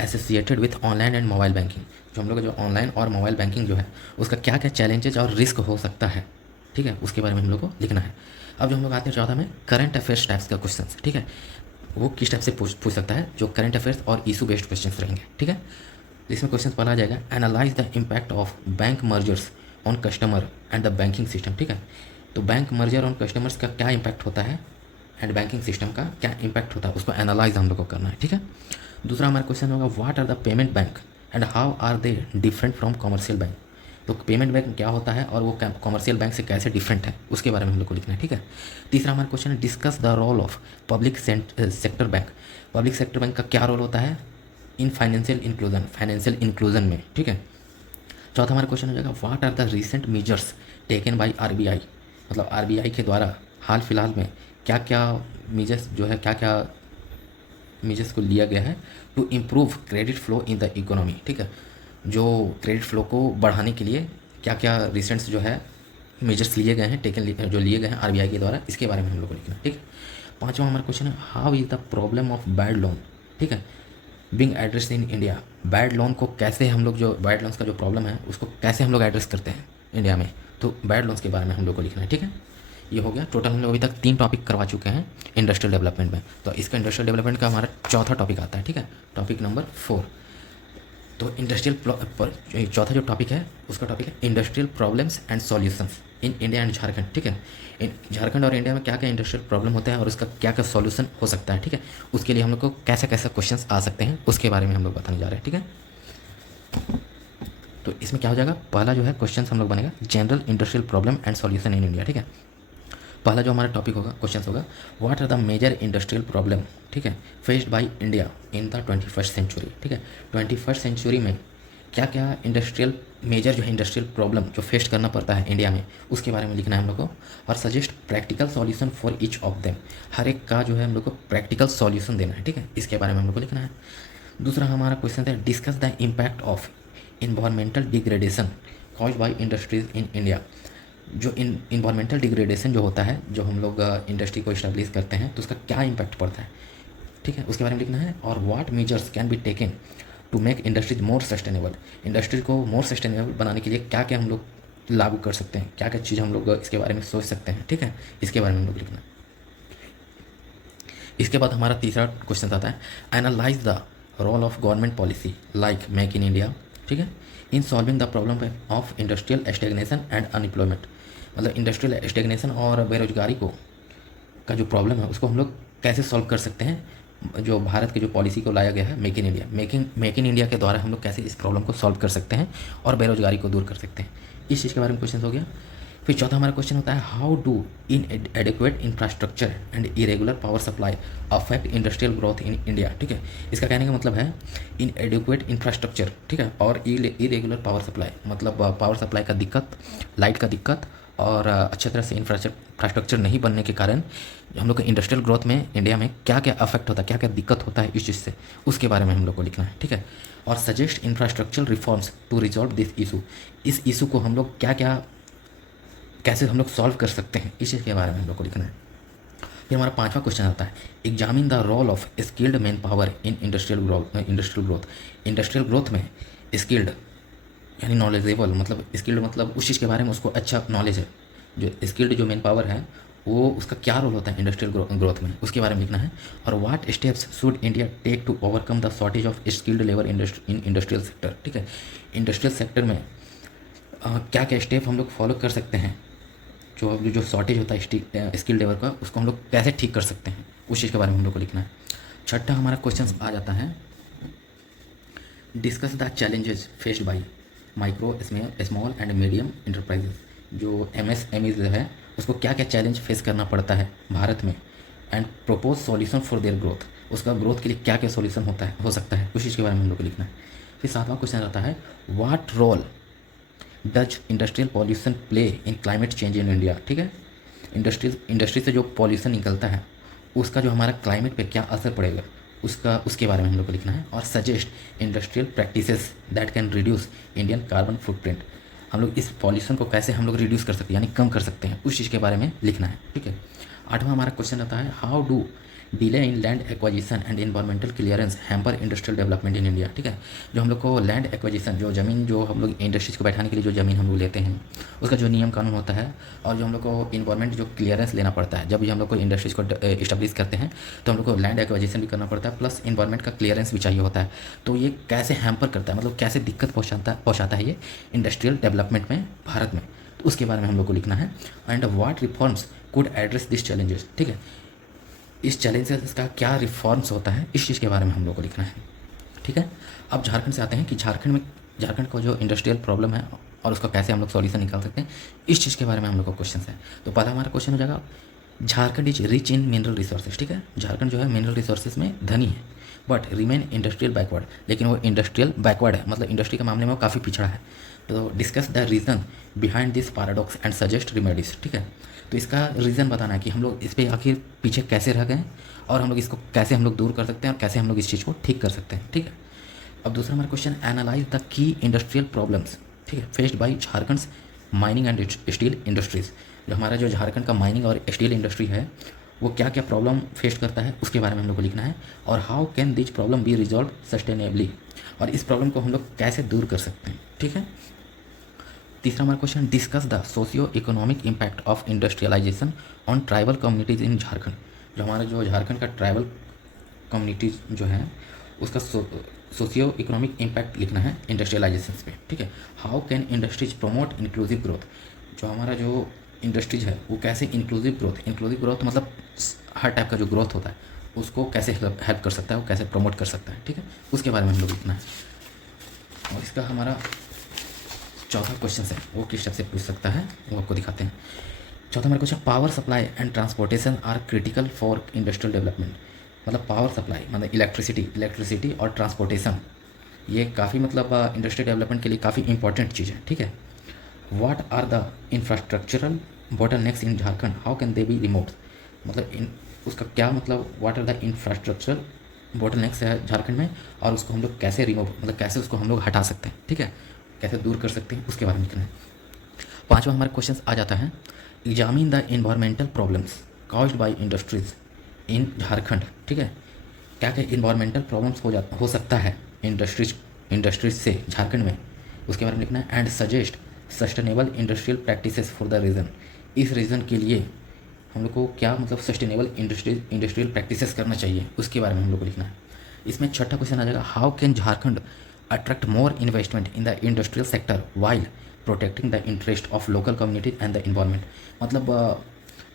associated with online and mobile banking, जो हम लोग जो ऑनलाइन और मोबाइल बैंकिंग जो है उसका क्या क्या चैलेंजेज और रिस्क हो सकता है, ठीक है, उसके बारे में हम लोग को लिखना है। अब जो हम लोग आते हैं चौथा में करंट अफेयर्स टाइप्स का क्वेश्चन, ठीक है, वो किस टाइप से पूछ सकता है, जो करंट अफेयर्स और इशू बेस्ड क्वेश्चन रहेंगे, ठीक है। इसमें क्वेश्चन पढ़ा जाएगा analyse the impact of bank mergers on customer and the banking system, ठीक है, तो बैंक मर्जर ऑन कस्टमर्स का क्या इम्पैक्ट होता है एंड बैंकिंग सिस्टम का क्या इम्पैक्ट होता है, उसको एनालाइज हम लोग को करना है, ठीक है। दूसरा हमारा क्वेश्चन होगा what are the payment bank and how are they different from commercial bank, तो पेमेंट बैंक क्या होता है और वो कॉमर्शियल बैंक से कैसे डिफरेंट है, उसके बारे में हम लोग को लिखना है, ठीक है। तीसरा हमारा क्वेश्चन है discuss the role of public sector bank, public sector bank का क्या रोल होता है इन फाइनेंशियल इंक्लूजन में, ठीक है। चौथा हमारा क्वेश्चन हो जाएगा what are the recent measures taken by RBI, मतलब आरबीआई के द्वारा हाल फिलहाल में क्या क्या मेजर्स जो है क्या क्या मेजर्स को लिया गया है to improve credit flow in the economy, ठीक है, जो क्रेडिट फ्लो को बढ़ाने के लिए क्या क्या रिसेंट्स जो है मेजर्स लिए गए हैं जो लिए गए हैं आरबीआई के द्वारा, इसके बारे में हम लोग को लिखना है, ठीक है। पाँचवा हमारा क्वेश्चन है how is the problem of bad loan, ठीक है, being address in India, bad loan को कैसे हम लोग, जो बैड लोन्स का जो प्रॉब्लम है उसको कैसे हम लोग एड्रेस करते हैं इंडिया में, तो बैड लोन्स के बारे में हम लोग को लिखना है। ठीक है, ये हो गया। टोटल हम लोग अभी तक 3 टॉपिक करवा चुके हैं इंडस्ट्रियल डेवलपमेंट में। तो इसका इंडस्ट्रियल डेवलपमेंट का हमारा चौथा टॉपिक आता है। ठीक है, टॉपिक नंबर 4। तो इंडस्ट्रियल चौथा जो टॉपिक है उसका टॉपिक है industrial problems and solutions in India and Jharkhand. ठीक है, झारखंड और इंडिया में क्या क्या इंडस्ट्रियल प्रॉब्लम होता है और उसका क्या क्या सॉल्यूशन हो सकता है। ठीक है, उसके लिए हम लोग को कैसे कैसे क्वेश्चंस आ सकते हैं उसके बारे में हम लोग बताने जा रहे हैं। ठीक है, तो इसमें क्या हो जाएगा, पहला जो है क्वेश्चन हम लोग बनेगा general industrial problem and solution in India. ठीक है, पहला जो हमारा टॉपिक होगा, क्वेश्चन होगा, what are the major industrial problem, ठीक है, faced by India in the 21st century. ठीक है, 21st सेंचुरी में क्या क्या इंडस्ट्रियल मेजर जो है इंडस्ट्रियल प्रॉब्लम जो फेस करना पड़ता है इंडिया में, उसके बारे में लिखना है हम लोग को। और suggest practical solution for each of them, हर एक का जो है हम लोग को प्रैक्टिकल सॉल्यूशन देना है। ठीक है, इसके बारे में हम लोग को लिखना है। दूसरा हमारा क्वेश्चन है, discuss the impact of environmental degradation caused by industries in India. जो इन्वायरमेंटल डिग्रेडेशन जो होता है, जो हम लोग इंडस्ट्री को इस्टेब्लिश करते हैं तो उसका क्या इम्पैक्ट पड़ता है। ठीक है, उसके बारे में लिखना है। और what measures can be taken to make industries more sustainable, industry को मोर सस्टेनेबल बनाने के लिए क्या क्या हम लोग लागू कर सकते हैं, क्या क्या चीज़ हम लोग इसके बारे में सोच सकते हैं। ठीक है, इसके बारे में हम लोग लिखना है। इसके बाद हमारा तीसरा क्वेश्चन आता है, analyse the role of government policy like make in India, ठीक है, in solving the problem of industrial stagnation and unemployment. मतलब इंडस्ट्रियल स्टेगनेशन और बेरोजगारी को का जो प्रॉब्लम है उसको हम लोग कैसे सॉल्व कर सकते हैं। जो भारत की जो पॉलिसी को लाया गया है make in India, make in India के द्वारा हम लोग कैसे इस प्रॉब्लम को सॉल्व कर सकते हैं और बेरोजगारी को दूर कर सकते हैं, इस चीज़ के बारे में क्वेश्चन हो गया। फिर चौथा हमारा क्वेश्चन होता है, how do in adequate infrastructure and irregular power supply affect industrial growth in India. ठीक है, इसका कहने का मतलब है इन एडिक्वेट इंफ्रास्ट्रक्चर, ठीक है, और इरेगुलर पावर सप्लाई, मतलब पावर सप्लाई का दिक्कत, लाइट का दिक्कत और अच्छे तरह से इंफ्रास्ट्रक्चर नहीं बनने के कारण हम लोग को इंडस्ट्रियल ग्रोथ में इंडिया में क्या क्या अफेक्ट होता है, क्या क्या दिक्कत होता है इस चीज़ से, उसके बारे में हम लोग को लिखना है। ठीक है, और suggest infrastructural reforms to resolve this issue, इस इशू को हम लोग क्या क्या कैसे हम लोग सॉल्व कर सकते हैं, इस चीज़ के बारे में हम लोग को लिखना है। फिर हमारा पांचवा क्वेश्चन आता है, examine the role of skilled man power in industrial growth. Industrial growth में स्किल्ड यानी नॉलेजेबल, मतलब स्किल्ड मतलब उस चीज़ के बारे में उसको अच्छा नॉलेज है, जो स्किल्ड जो मैन पावर है वो उसका क्या रोल होता है इंडस्ट्रियल ग्रोथ में, उसके बारे में लिखना है। और what steps should India take to overcome the shortage of skilled labour in industrial sector. ठीक है, इंडस्ट्रियल सेक्टर में क्या क्या स्टेप हम लोग फॉलो कर सकते हैं, जो शॉर्टेज होता है स्किल लेबर का, उसको हम लोग कैसे ठीक कर सकते हैं, उस चीज़ के बारे में हम लोग को लिखना है। छठा हमारा क्वेश्चन आ जाता है, discuss the challenges faced by micro small and medium enterprises. जो MSMEs है उसको क्या क्या चैलेंज फेस करना पड़ता है भारत में, and propose solution for their growth, उसका ग्रोथ के लिए क्या क्या सॉल्यूशन हो सकता है, उस चीज़ के बारे में हम लोग को लिखना है। फिर सातवां क्वेश्चन आता है, what role does industrial pollution play in climate change in India. ठीक है, इंडस्ट्री से जो पॉल्यूशन निकलता है उसका जो हमारा क्लाइमेट पे क्या असर पड़ेगा, उसके बारे में हम लोग को लिखना है। और suggest industrial practices that can reduce Indian carbon footprint, हम लोग इस पॉल्यूशन को कैसे हम लोग रिड्यूस कर सकते हैं यानी कम कर सकते हैं, उस चीज़ के बारे में लिखना है। ठीक है, आठवां हमारा क्वेश्चन आता है, how do delay in land acquisition and environmental clearance hamper industrial development in India. ठीक है, जो हम लोग को लैंड एक्वाजिशन, जो ज़मीन जो हम लोग इंडस्ट्रीज को बैठाने के लिए जो ज़मीन हम लोग लेते हैं उसका जो नियम कानून होता है, और जो हम लोग को इन्वायरमेंट जो क्लियरेंस लेना पड़ता है, जब भी हम लोग को इंडस्ट्रीज को इस्टेब्लिश करते हैं तो हम लोग को लैंड एक्वाजिशन भी करना पड़ता है प्लस इन्वायरमेंट का क्लियरेंस भी चाहिए होता है। तो ये कैसे हैम्पर करता है, मतलब कैसे दिक्कत पहुँचाता है ये इंडस्ट्रियल डेवलपमेंट में भारत में, तो उसके बारे में हम लोग को लिखना है। And what reforms could address this challenges. ठीक है, इस चैलेंजेस का क्या रिफॉर्म्स होता है, इस चीज़ के बारे में हम लोग को लिखना है। ठीक है, अब झारखंड से आते हैं कि झारखंड को जो इंडस्ट्रियल प्रॉब्लम है और उसका कैसे हम लोग सॉल्यूशन निकाल सकते हैं, इस चीज़ के बारे में हम लोग को क्वेश्चन है। तो पहला हमारा क्वेश्चन हो जाएगा, Jharkhand is rich in mineral resources. ठीक है, झारखंड जो है मिनरल रिसोर्सेज में धनी है, बट रिमेन इंडस्ट्रियल बैकवर्ड, लेकिन वो इंडस्ट्रियल बैकवर्ड है, मतलब इंडस्ट्री के मामले में वो काफ़ी पिछड़ा है। तो discuss the reason behind this paradox and suggest remedies. ठीक है, तो इसका रीज़न बताना है कि हम लोग इस पर आखिर पीछे कैसे रह गए और हम लोग इसको कैसे हम लोग दूर कर सकते हैं और कैसे हम लोग इस चीज़ को ठीक कर सकते हैं। ठीक है, अब दूसरा हमारा question, analyse the key industrial problems, ठीक है, faced by Jharkhand mining and steel industries. जो हमारा जो झारखंड का माइनिंग और स्टील इंडस्ट्री है वो क्या क्या प्रॉब्लम फेस करता है उसके बारे में हम लोग को लिखना है, और how can this problem be resolve sustainably, और इस प्रॉब्लम को हम लोग कैसे दूर कर सकते हैं। ठीक है। तीसरा हमारा question, discuss the socio economic impact of industrialisation on tribal communities in Jharkhand. जो हमारा जो झारखंड का ट्राइबल कम्युनिटीज़ जो है उसका सोशियो इकोनॉमिक इम्पैक्ट लिखना है इंडस्ट्रियलाइजेशन पे। ठीक है। How can industries promote inclusive growth. जो हमारा जो इंडस्ट्रीज है वो कैसे इंक्लूसिव ग्रोथ मतलब हर टाइप का जो ग्रोथ होता है उसको कैसे हेल्प कर सकता है, वो कैसे प्रमोट कर सकता है। ठीक है। उसके बारे में हम लोग लिखना है। और इसका हमारा चौथा क्वेश्चन है वो किस टाइप से पूछ सकता है वो आपको दिखाते हैं। चौथा हमारा question, power supply and transportation are critical for industrial development. मतलब पावर सप्लाई मतलब इलेक्ट्रिसिटी और ट्रांसपोर्टेशन ये काफ़ी मतलब इंडस्ट्रियल डेवलपमेंट के लिए काफ़ी इंपॉर्टेंट चीज़ है। ठीक है। What are the infrastructural bottlenecks in Jharkhand, how can they be removed. मतलब उसका क्या मतलब, what are the infrastructural bottlenecks है झारखंड में और उसको हम लोग कैसे रिमूव मतलब कैसे उसको हम लोग हटा सकते हैं। ठीक है। कैसे दूर कर सकते हैं उसके बारे में लिखना है। पांचवा हमारा क्वेश्चन आ जाता है, examine the environmental problems caused by industries in Jharkhand. ठीक है। क्या क्या इन्वायरमेंटल प्रॉब्लम्स हो सकता है इंडस्ट्रीज से झारखंड में, उसके बारे में लिखना है। And suggest sustainable industrial practices for the region. इस रीजन के लिए हम लोग को क्या मतलब सस्टेनेबल इंडस्ट्रियल प्रैक्टिसेस करना चाहिए उसके बारे में हम लोग को लिखना है। इसमें छठा क्वेश्चन आ जाएगा, how can Jharkhand attract more investment in the industrial sector while protecting the interest of local communities and the environment. मतलब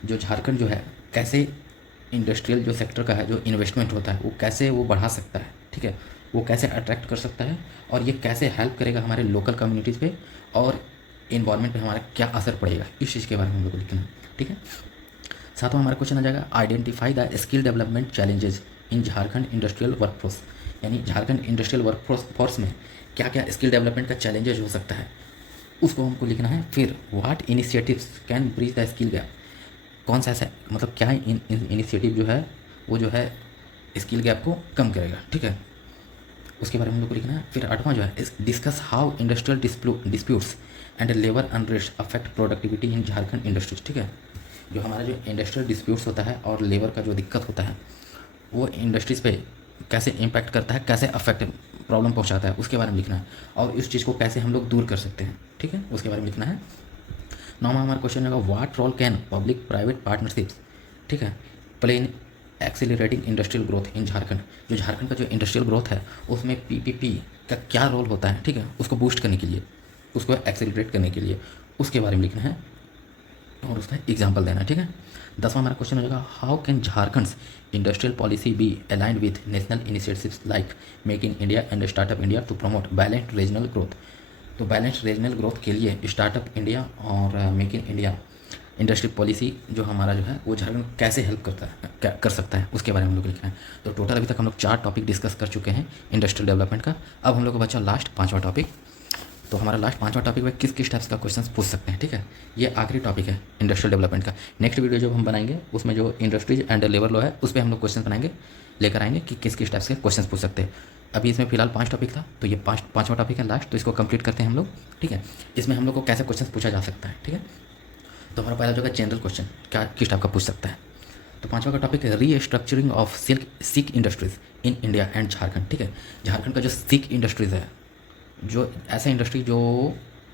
जो झारखंड जो है कैसे इंडस्ट्रियल जो सेक्टर का है जो इन्वेस्टमेंट होता है वो कैसे वो बढ़ा सकता है। ठीक है। वो कैसे अट्रैक्ट कर सकता है और ये कैसे हेल्प करेगा हमारे लोकल कम्युनिटीज़ पे और इन्वायरमेंट पे हमारा क्या असर पड़ेगा, इस चीज़ के बारे में हम लोग को लिखना है। ठीक है। सातवां हमारा क्वेश्चन आ जाएगा, identify the skill development challenges in Jharkhand industrial workforce. यानी झारखंड इंडस्ट्रियल वर्कफोर्स में क्या क्या स्किल डेवलपमेंट का चैलेंजेस हो सकता है उसको हमको लिखना है। फिर what initiatives can breach the skill gap. कौन सा ऐसा मतलब क्या इनिशिएटिव जो है वो जो है स्किल गैप को कम करेगा। ठीक है। उसके बारे में हम लोग को लिखना है। फिर आठवां जो है, discuss how industrial disputes and labour unrest affect productivity in Jharkhand industries. ठीक है। जो हमारा जो इंडस्ट्रियल डिस्प्यूट्स होता है और लेबर का जो दिक्कत होता है वो इंडस्ट्रीज़ पे कैसे इम्पैक्ट करता है, कैसे अफेक्ट प्रॉब्लम पहुंचाता है उसके बारे में लिखना है और इस चीज़ को कैसे हम लोग दूर कर सकते हैं। ठीक है। उसके बारे में लिखना है। नौवां हमारा क्वेश्चन होगा, what role can public private partnerships, ठीक है, play in accelerating industrial growth in Jharkhand. जो झारखंड का जो इंडस्ट्रियल ग्रोथ है उसमें पीपीपी का क्या रोल होता है। ठीक है। उसको बूस्ट करने के लिए, उसको एक्सीलरेट करने के लिए उसके बारे में लिखना है और उसका एग्जाम्पल देना है। ठीक है। 10वां हमारा क्वेश्चन हो जाएगा, how can Jharkhand industrial policy be aligned with national initiatives like make in India and startup India to promote balanced regional growth. तो बैलेंस्ड रीजनल ग्रोथ के लिए स्टार्टअप इंडिया और make in India industry policy जो हमारा जो है वो झारखंड कैसे हेल्प करता है कर सकता है उसके बारे में हम लोग लिखना है। तो टोटल अभी तक हम लोग 4 टॉपिक डिस्कस कर चुके हैं इंडस्ट्रियल डेवलपमेंट का। अब हम लोग को बचा लास्ट 5वां टॉपिक। तो हमारा लास्ट 5वां टॉपिक में किस किस टाइप्स का क्वेश्चन पूछ सकते हैं। ठीक है। ये आखिरी टॉपिक है इंडस्ट्रियल डेवलपमेंट का। नेक्स्ट वीडियो जो हम बनाएंगे उसमें जो इंडस्ट्रीज एंड लेबर लॉ है उस पर हम लोग क्वेश्चन बनाएंगे, लेकर आएंगे कि किस किस टाइप्स के क्वेश्चन पूछ सकते हैं। अभी इसमें फिलहाल 5 टॉपिक था तो ये 5वां टॉपिक है लास्ट, तो इसको कंप्लीट करते हैं हम लोग। ठीक है। इसमें हम लोग को कैसे क्वेश्चन पूछा जा सकता है। ठीक है। तो हमारा पहला जो है जनरल क्वेश्चन क्या किस टाइप का पूछ सकता है। तो 5वां का टॉपिक है restructuring of sick industries in India and Jharkhand. ठीक है। झारखंड का जो सिक इंडस्ट्रीज है, जो ऐसा इंडस्ट्री जो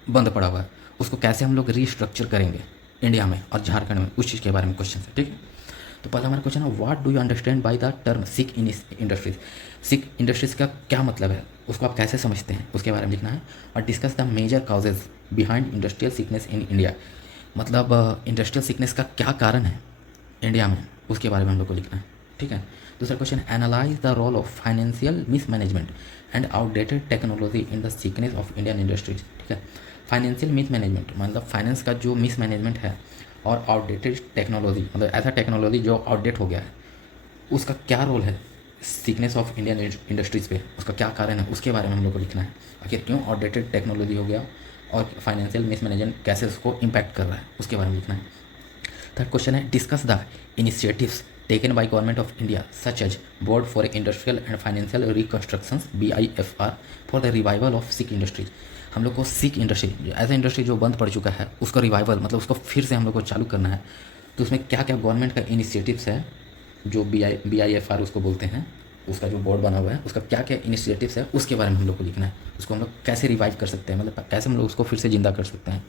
बंद पड़ा हुआ है, उसको कैसे हम लोग रीस्ट्रक्चर करेंगे इंडिया में और झारखंड में, उस चीज़ के बारे में क्वेश्चन है। ठीक है। तो पहला हमारा क्वेश्चन है, what do you understand by the term sick industries. Sick industries का क्या मतलब है, उसको आप कैसे समझते हैं उसके बारे में लिखना है। और discuss the major causes behind industrial sickness in India. मतलब इंडस्ट्रियल सिकनेस का क्या कारण है इंडिया में, उसके बारे में हम लोग को लिखना है। ठीक है। दूसरा question, analyse the role of financial mismanagement and outdated technology in the sickness of Indian industries. ठीक है। फाइनेंशियल मिसमैनेजमेंट मतलब फाइनेंस का जो मिसमैनेजमेंट है और आउटडेटेड टेक्नोलॉजी मतलब ऐसा टेक्नोलॉजी जो आउटडेट हो गया है, उसका क्या रोल है सिकनेस ऑफ इंडियन इंडस्ट्रीज़ पे, उसका क्या कारण है उसके बारे में हम लोग को लिखना है। आखिर क्यों आउटडेटेड टेक्नोलॉजी हो गया और फाइनेंशियल मिसमैनेजमेंट कैसे उसको इम्पैक्ट कर रहा है उसके बारे में लिखना है। थर्ड क्वेश्चन है, discuss the initiatives taken by government of India such as board for industrial and financial reconstructions BIFR for the revival of sick industries. हम लोग को सिक इंडस्ट्री ऐसा इंडस्ट्री जो बंद पड़ चुका है उसका रिवाइवल मतलब उसको फिर से हम लोग को चालू करना है तो उसमें क्या क्या गवर्नमेंट का इनिशिएटिव्स है, जो BIFR उसको बोलते हैं, उसका जो बोर्ड बना हुआ है उसका क्या क्या इनिशिएटिव्स है उसके बारे में हम लोग को लिखना है। उसको हम लोग कैसे रिवाइव कर सकते हैं, मतलब कैसे हम लोग उसको फिर से जिंदा कर सकते हैं,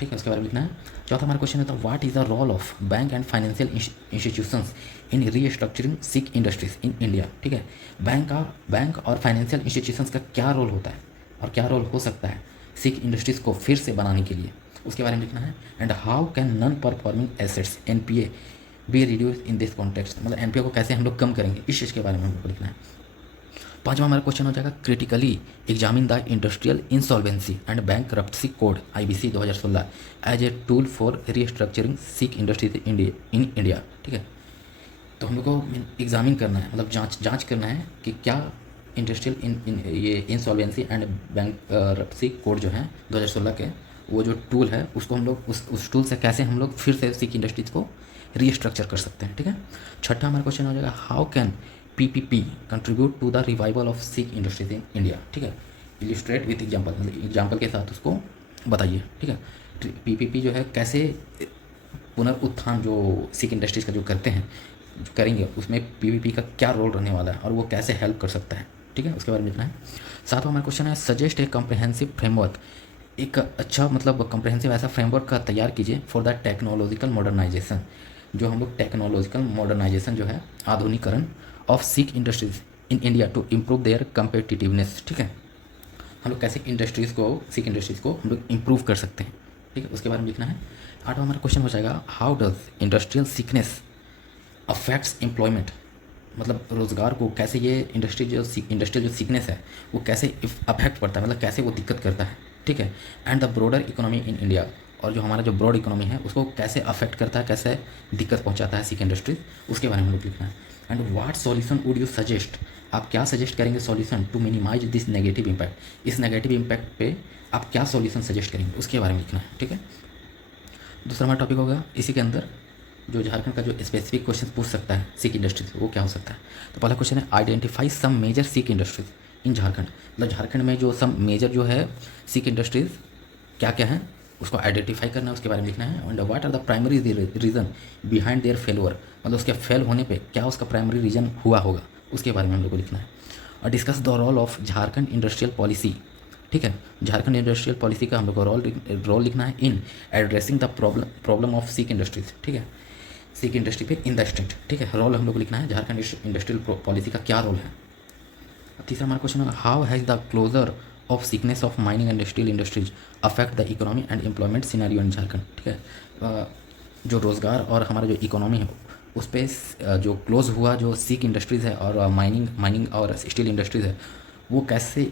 ठीक है, उसके बारे में लिखना है। चौथा हमारा क्वेश्चन होता है what is the role of bank and financial institutions in restructuring sick industries in India, ठीक है। बैंक और फाइनेंशियल इंस्टीट्यूशंस का क्या रोल होता है और क्या रोल हो सकता है सिक इंडस्ट्रीज़ को फिर से बनाने के लिए, उसके बारे में लिखना है। And how can non performing assets NPA be reduce in this context, मतलब NPA को कैसे हम लोग कम करेंगे, इस चीज़ के बारे में हम लोग को लिखना है। पांचवा हमारा क्वेश्चन हो जाएगा critically examine the industrial insolvency and bankruptcy code IBC 2016 as a tool for restructuring sick industries in India, ठीक है। तो हम लोग को एग्जामिन करना है, मतलब जांच करना है कि क्या इंडस्ट्रियल ये इंसॉल्वेंसी एंड बैंकरप्सी कोड जो है 2016 के, वो जो टूल है उसको हम लोग उस टूल से कैसे हम लोग फिर से सिक इंडस्ट्रीज को रीस्ट्रक्चर कर सकते हैं, ठीक है। छठा हमारा क्वेश्चन हो जाएगा how can PPP contribute to the revival of sick industries in India, ठीक है। इलिस्ट्रेट विथ एग्जाम्पल, मतलब एग्जाम्पल के साथ उसको बताइए, ठीक है। PPP जो है कैसे पुनरुत्थान जो सिक इंडस्ट्रीज का जो करते हैं जो करेंगे, उसमें PPP का क्या रोल रहने वाला है और वो कैसे हेल्प कर सकता है, ठीक है, उसके बारे में लिखना है। सातवां हमारा क्वेश्चन है सजेस्ट ए कम्प्रहेंसिव फ्रेमवर्क, एक अच्छा मतलब कम्प्रहेंसिव ऐसा फ्रेमवर्क का तैयार कीजिए फॉर द टेक्नोलॉजिकल मॉडर्नाइजेशन, जो हम लोग टेक्नोलॉजिकल मॉडर्नाइजेशन जो है आधुनिकरण of sick industries in India to improve their competitiveness, ठीक है। हम लोग कैसे इंडस्ट्रीज़ को सिक इंडस्ट्रीज़ को हम लोग इम्प्रूव कर सकते हैं, ठीक है, उसके बारे में लिखना है। आठवां हमारा क्वेश्चन हो जाएगा how does industrial sickness affects employment, मतलब रोज़गार को कैसे ये इंडस्ट्रियल जो सिकनेस है वो कैसे अफेक्ट पड़ता है, मतलब कैसे वो दिक्कत करता है, ठीक है। And the broader economy in India, और जो हमारा जो ब्रॉड इकोनॉमी है उसको कैसे अफेक्ट करता है, कैसे दिक्कत पहुंचाता है सिक इंडस्ट्रीज, उसके बारे में हम लोग लिखना है। And what solution would you suggest, आप क्या सजेस्ट करेंगे solution to minimise this negative impact, इस नेगेटिव इम्पैक्ट पे आप क्या सॉल्यूशन सजेस्ट करेंगे उसके बारे में लिखना है, ठीक है। दूसरा हमारा टॉपिक होगा इसी के अंदर जो झारखंड का जो स्पेसिफिक क्वेश्चन पूछ सकता है सिक इंडस्ट्रीज, वो क्या हो सकता है। तो पहला क्वेश्चन है identify some major sick industries in Jharkhand, मतलब झारखंड में जो सम मेजर जो है सिक इंडस्ट्रीज क्या क्या है उसको आइडेंटिफाई करना है, उसके बारे में लिखना है। And what are the primary reason behind their failure, मतलब उसके फेल होने पे क्या उसका प्राइमरी रीज़न हुआ होगा, उसके बारे में हम लोग को लिखना है। और discuss the role of Jharkhand industrial policy, ठीक है, झारखंड इंडस्ट्रियल पॉलिसी का हम लोग को रोल लिखना है in addressing the problem of sick industries, ठीक है, सिक इंडस्ट्री पे इन द स्टेट, ठीक है, रोल हम लोग को लिखना है झारखंड इंडस्ट्रियल पॉलिसी का क्या रोल है। तीसरा हमारा क्वेश्चन है how has the closure of sickness of mining and steel industries affect the economy and employment scenario in Jharkhand, ठीक है। जो रोज़गार और हमारा जो इकोनॉमी है उस पर जो क्लोज हुआ जो सिक इंडस्ट्रीज़ है और माइनिंग और स्टील इंडस्ट्रीज़ है वो कैसे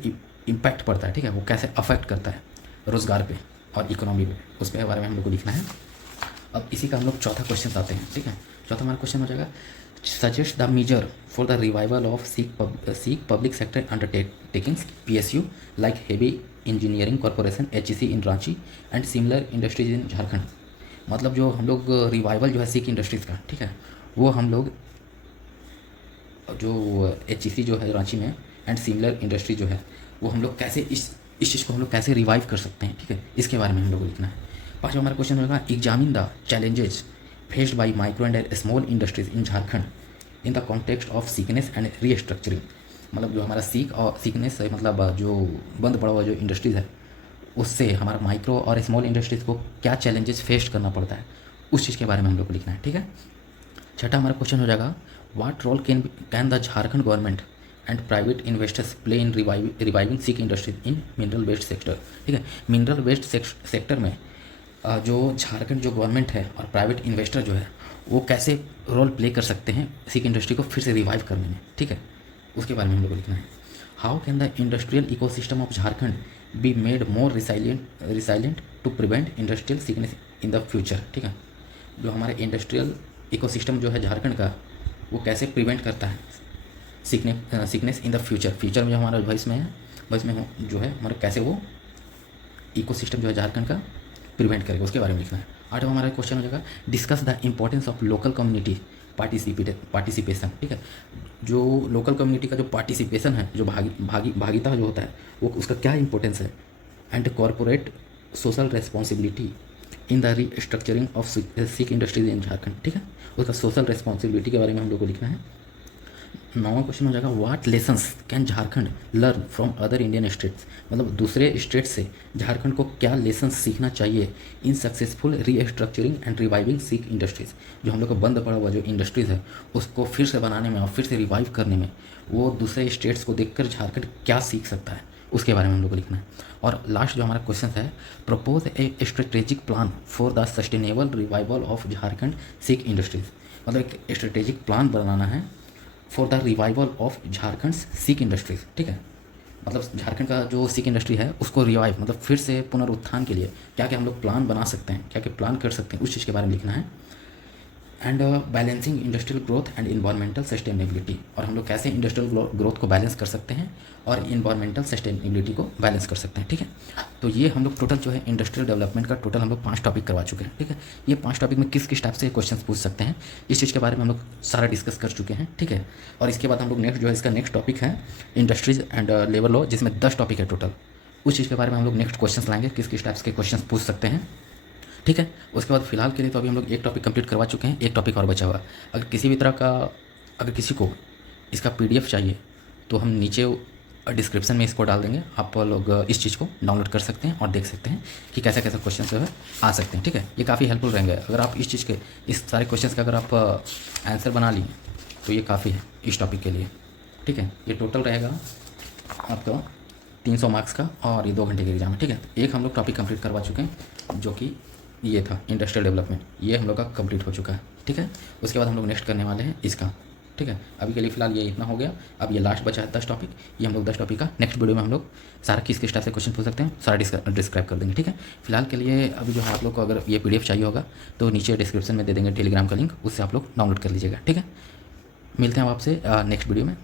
इम्पैक्ट पड़ता है, ठीक है, वो कैसे अफेक्ट करता है रोज़गार पे और इकोनॉमी पे, उसके बारे में हम लोग को लिखना है। अब इसी का हम लोग चौथा क्वेश्चन आते हैं, ठीक है। चौथा हमारा क्वेश्चन हो जाएगा suggest the measure for the revival of sick public sector undertakings PSU like heavy engineering corporation HEC in Ranchi and similar industries in Jharkhand, मतलब जो हम लोग रिवाइवल जो है सिक इंडस्ट्रीज़ का, ठीक है, वो हम लोग जो HEC जो है रांची में एंड सिमिलर इंडस्ट्री जो है वो हम लोग कैसे इस चीज़ को हम लोग कैसे रिवाइव कर सकते हैं, ठीक है, इसके बारे में हम लोग को लिखना है। पाँचवा हमारा क्वेश्चन होगा examine the challenges faced by micro and small industries in Jharkhand in the context of sickness and restructuring, मतलब जो हमारा सिकनेस है, मतलब जो बंद पड़ा हुआ जो इंडस्ट्रीज़ है उससे हमारा माइक्रो और स्मॉल इंडस्ट्रीज़ को क्या चैलेंजेस फेस करना पड़ता है, उस चीज़ के बारे में हम लोग को लिखना है, ठीक है। छठा हमारा क्वेश्चन हो जाएगा what role can the Jharkhand government and private investors play in reviving sick industries in mineral waste sector, ठीक है। मिनरल वेस्ट सेक्टर में जो झारखंड जो गवर्नमेंट है और प्राइवेट इन्वेस्टर जो है वो कैसे रोल प्ले कर सकते हैं सिक इंडस्ट्री को फिर से रिवाइव करने में, ठीक है, उसके बारे में हम लोग को लिखना है। How can the industrial ecosystem of Jharkhand be made more resilient to prevent industrial sickness in the future, ठीक है, जो हमारे इंडस्ट्रियल इकोसिस्टम जो है झारखंड का वो कैसे प्रिवेंट करता है सिकनेस इन द फ्यूचर में जो हमारा भविष्य में जो है हमारा कैसे वो इकोसिस्टम जो है झारखंड का प्रिवेंट करेगा, उसके बारे में लिखना है। आठवां हमारा क्वेश्चन हो जाएगा discuss the importance of local community participation, ठीक है, जो लोकल कम्युनिटी का जो पार्टिसिपेशन है, जो भागीदारी जो होता है वो उसका क्या इंपॉर्टेंस है। And corporate social responsibility in the restructuring of sick industries in Jharkhand, ठीक है। उसका सोशल रिस्पॉन्सिबिलिटी के बारे में हम लोग को लिखना है। 9वां क्वेश्चन हो जाएगा what lessons can Jharkhand learn from other Indian states, मतलब दूसरे स्टेट से झारखंड को क्या लेसन सीखना चाहिए in successful restructuring and reviving sick industries. जो हम लोग का बंद पड़ा हुआ जो इंडस्ट्रीज़ है उसको फिर से बनाने में और फिर से रिवाइव करने में वो दूसरे स्टेट्स को देखकर झारखंड क्या सीख सकता है उसके बारे में हम लोग को लिखना है। और लास्ट जो हमारा क्वेश्चन है, propose A strategic plan for the sustainable revival of Jharkhand sick industries, मतलब एक स्ट्रेटेजिक प्लान बनाना है for the revival of Jharkhand sick industries, ठीक है। मतलब झारखंड का जो सिक इंडस्ट्री है उसको रिवाइव मतलब फिर से पुनरुत्थान के लिए क्या क्या हम लोग प्लान बना सकते हैं, क्या क्या प्लान कर सकते हैं, उस चीज़ के बारे में लिखना है। And balancing industrial growth and environmental sustainability, और हम लोग कैसे इंडस्ट्रियल ग्रोथ को बैलेंस कर सकते हैं और इन्वायरमेंटल सस्टेनेबिलिटी को बैलेंस कर सकते हैं, ठीक है। तो ये हम लोग टोटल जो है इंडस्ट्रियल डेवलपमेंट का टोटल हम लोग 5 टॉपिक करवा चुके हैं, ठीक है। ये 5 टॉपिक में किस किस टाइप से क्वेश्चन पूछ सकते हैं इस चीज़ के बारे में हम लोग सारा डिस्कस कर चुके हैं, ठीक है। और इसके बाद हम लोग नेक्स्ट जो है इसका नेक्स्ट टॉपिक है इंडस्ट्रीज एंड लेबर लॉ, जिसमें 10 टॉपिक है टोटल। उस चीज़ के बारे में हम लोग नेक्स्ट क्वेश्चन लाएंगे, किस किस टाइप्स के क्वेश्चन पूछ सकते हैं, ठीक है। उसके बाद फिलहाल के लिए तो अभी हम लोग एक टॉपिक कंप्लीट करवा चुके हैं, एक टॉपिक और बचा हुआ। अगर किसी भी तरह का अगर किसी को इसका पीडीएफ चाहिए तो हम नीचे डिस्क्रिप्शन में इसको डाल देंगे, आप लोग इस चीज़ को डाउनलोड कर सकते हैं और देख सकते हैं कि कैसे कैसे क्वेश्चन जो है आ सकते हैं, ठीक है। ये काफ़ी हेल्पफुल रहेंगे अगर आप इस चीज़ के इस सारे क्वेश्चन का अगर आप आंसर बना लिए तो ये काफ़ी है इस टॉपिक के लिए, ठीक है। ये टोटल रहेगा आपका 300 मार्क्स का और ये 2 घंटे के एग्जाम है, ठीक है। एक हम लोग टॉपिक कंप्लीट करवा चुके हैं जो कि ये था इंडस्ट्रियल डेवलपमेंट, ये हम लोग का कंप्लीट हो चुका है, ठीक है। उसके बाद हम लोग नेक्स्ट करने वाले हैं इसका, ठीक है। अभी के लिए फिलहाल ये इतना हो गया। अब ये लास्ट बचा है 10 टॉपिक, ये हम लोग 10 टॉपिक का नेक्स्ट वीडियो में हम लोग सारा किस किस टाइप से क्वेश्चन पूछ सकते हैं सारा डिस्क्राइब कर देंगे, ठीक है। फिलहाल के लिए अभी जो है आप लोग को अगर ये पीडीएफ चाहिए होगा तो नीचे डिस्क्रिप्शन में दे देंगे टेलीग्राम का लिंक, उससे आप लोग डाउनलोड कर लीजिएगा, ठीक है। मिलते हैं आपसे नेक्स्ट वीडियो में।